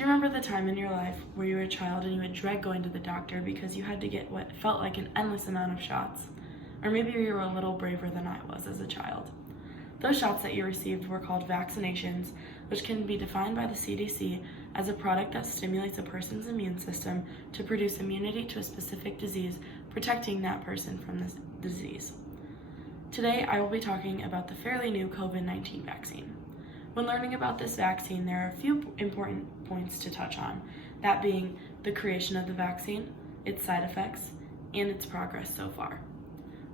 Do you remember the time in your life where you were a child and you would dread going to the doctor because you had to get what felt like an endless amount of shots? Or maybe you were a little braver than I was as a child. Those shots that you received were called vaccinations, which can be defined by the CDC as a product that stimulates a person's immune system to produce immunity to a specific disease, protecting that person from this disease. Today, I will be talking about the fairly new COVID-19 vaccine. When learning about this vaccine, there are a few important points to touch on, that being the creation of the vaccine, its side effects, and its progress so far.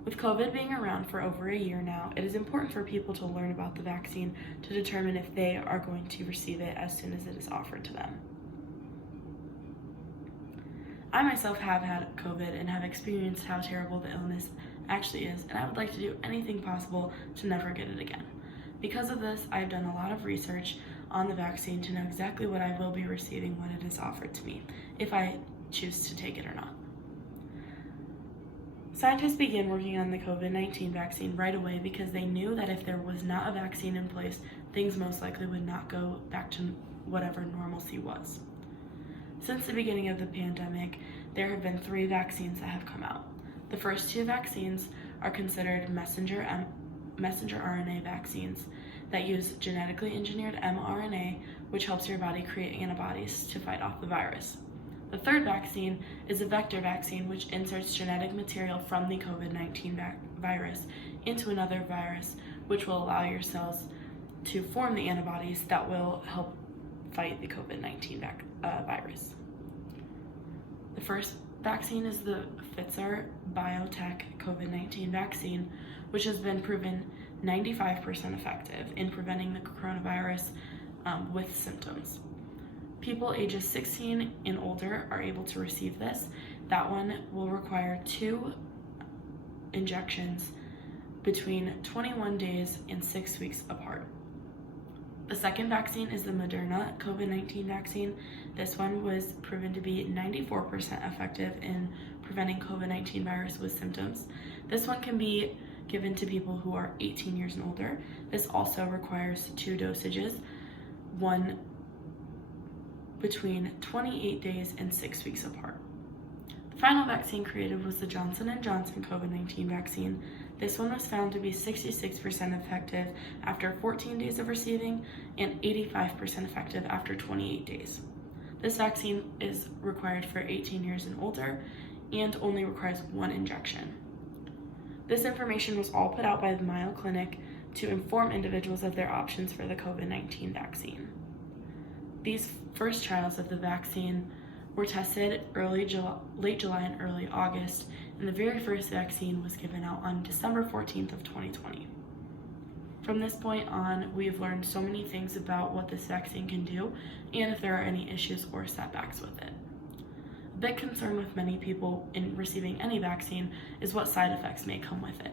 With COVID being around for over a year now, it is important for people to learn about the vaccine to determine if they are going to receive it as soon as it is offered to them. I myself have had COVID and have experienced how terrible the illness actually is, and I would like to do anything possible to never get it again. Because of this, I've done a lot of research on the vaccine to know exactly what I will be receiving when it is offered to me, if I choose to take it or not. Scientists began working on the COVID-19 vaccine right away because they knew that if there was not a vaccine in place, things most likely would not go back to whatever normalcy was. Since the beginning of the pandemic, there have been 3 vaccines that have come out. The first 2 vaccines are considered messenger RNA vaccines that use genetically engineered mRNA, which helps your body create antibodies to fight off the virus. The third vaccine is a vector vaccine, which inserts genetic material from the COVID-19 virus into another virus, which will allow your cells to form the antibodies that will help fight the COVID-19 virus. The first vaccine is the Pfizer BioNTech COVID-19 vaccine, which has been proven 95% effective in preventing the coronavirus with symptoms. People ages 16 and older are able to receive this. That one will require 2 injections between 21 days and 6 weeks apart. The second vaccine is the Moderna COVID-19 vaccine. This one was proven to be 94% effective in preventing COVID-19 virus with symptoms. This one can be given to people who are 18 years and older. This also requires 2 dosages, one between 28 days and 6 weeks apart. The final vaccine created was the Johnson & Johnson COVID-19 vaccine. This one was found to be 66% effective after 14 days of receiving and 85% effective after 28 days. This vaccine is required for 18 years and older and only requires 1 injection. This information was all put out by the Mayo Clinic to inform individuals of their options for the COVID-19 vaccine. These first trials of the vaccine were tested late July and early August, and the very first vaccine was given out on December 14th of 2020. From this point on, we've learned so many things about what this vaccine can do and if there are any issues or setbacks with it. A big concern with many people in receiving any vaccine is what side effects may come with it.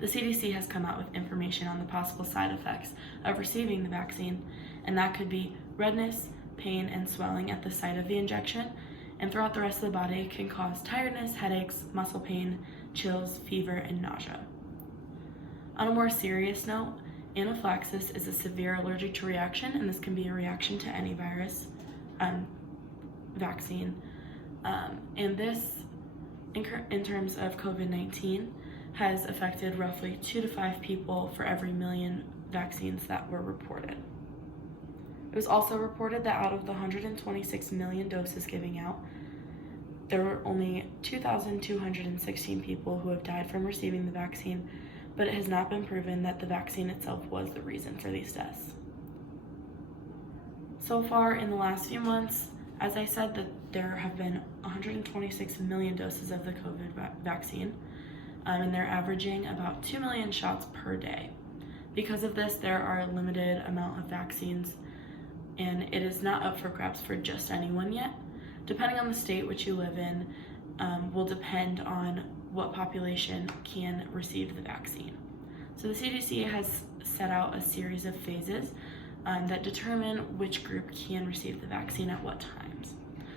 The CDC has come out with information on the possible side effects of receiving the vaccine, and that could be redness, pain, and swelling at the site of the injection, and throughout the rest of the body can cause tiredness, headaches, muscle pain, chills, fever, and nausea. On a more serious note, anaphylaxis is a severe allergic reaction, and this can be a reaction to any virus vaccine. And this, in terms of COVID-19, has affected roughly 2 to 5 people for every million vaccines that were reported. It was also reported that out of the 126 million doses giving out, there were only 2,216 people who have died from receiving the vaccine, but it has not been proven that the vaccine itself was the reason for these deaths. So far in the last few months, as I said, that there have been 126 million doses of the COVID vaccine, and they're averaging about 2 million shots per day. Because of this, there are a limited amount of vaccines, and it is not up for grabs for just anyone yet. Depending on the state which you live in, will depend on what population can receive the vaccine. So the CDC has set out a series of phases that determine which group can receive the vaccine at what times.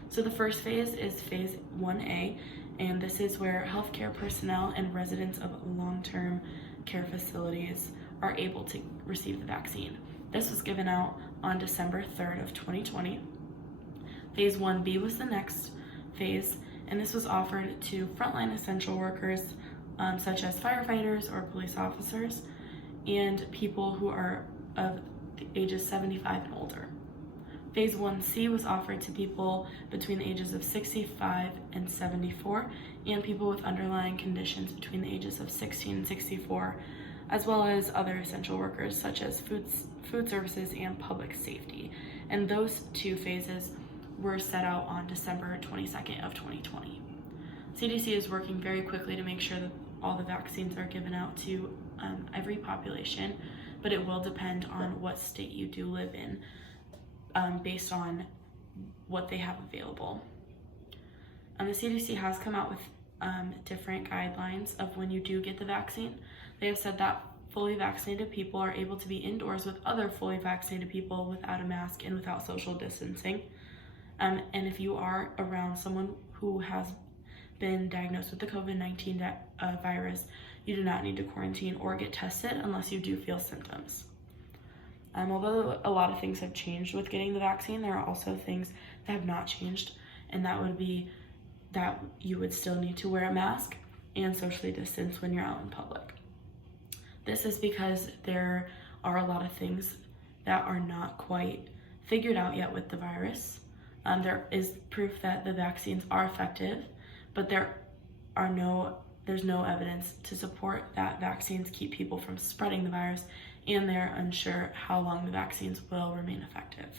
So the first phase is phase 1A, and this is where healthcare personnel and residents of long-term care facilities are able to receive the vaccine. This was given out on December 3rd of 2020. Phase 1B was the next phase, and this was offered to frontline essential workers such as firefighters or police officers and people who are of the ages 75 and older. Phase 1C was offered to people between the ages of 65 and 74 and people with underlying conditions between the ages of 16 and 64, as well as other essential workers such as food services and public safety. And those two phases were set out on December 22nd of 2020. CDC is working very quickly to make sure that all the vaccines are given out to every population, but it will depend on what state you do live in based on what they have available. The CDC has come out with different guidelines of when you do get the vaccine. They have said that fully vaccinated people are able to be indoors with other fully vaccinated people without a mask and without social distancing. And if you are around someone who has been diagnosed with the COVID-19 virus, you do not need to quarantine or get tested unless you do feel symptoms. Although a lot of things have changed with getting the vaccine, there are also things that have not changed, and that would be that you would still need to wear a mask and socially distance when you're out in public. This is because there are a lot of things that are not quite figured out yet with the virus. There is proof that the vaccines are effective, but there's no evidence to support that vaccines keep people from spreading the virus, and they're unsure how long the vaccines will remain effective.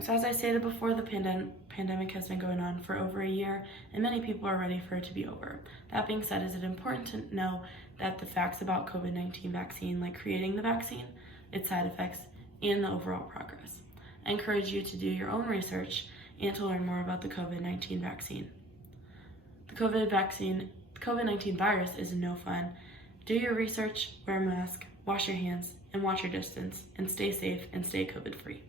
So as I stated before, the pandemic has been going on for over a year, and many people are ready for it to be over. That being said, is it important to know that the facts about COVID-19 vaccine, like creating the vaccine, its side effects, and the overall progress? I encourage you to do your own research and to learn more about the COVID-19 vaccine. The COVID-19 virus is no fun. Do your research, wear a mask, wash your hands, and watch your distance, and stay safe and stay COVID-free.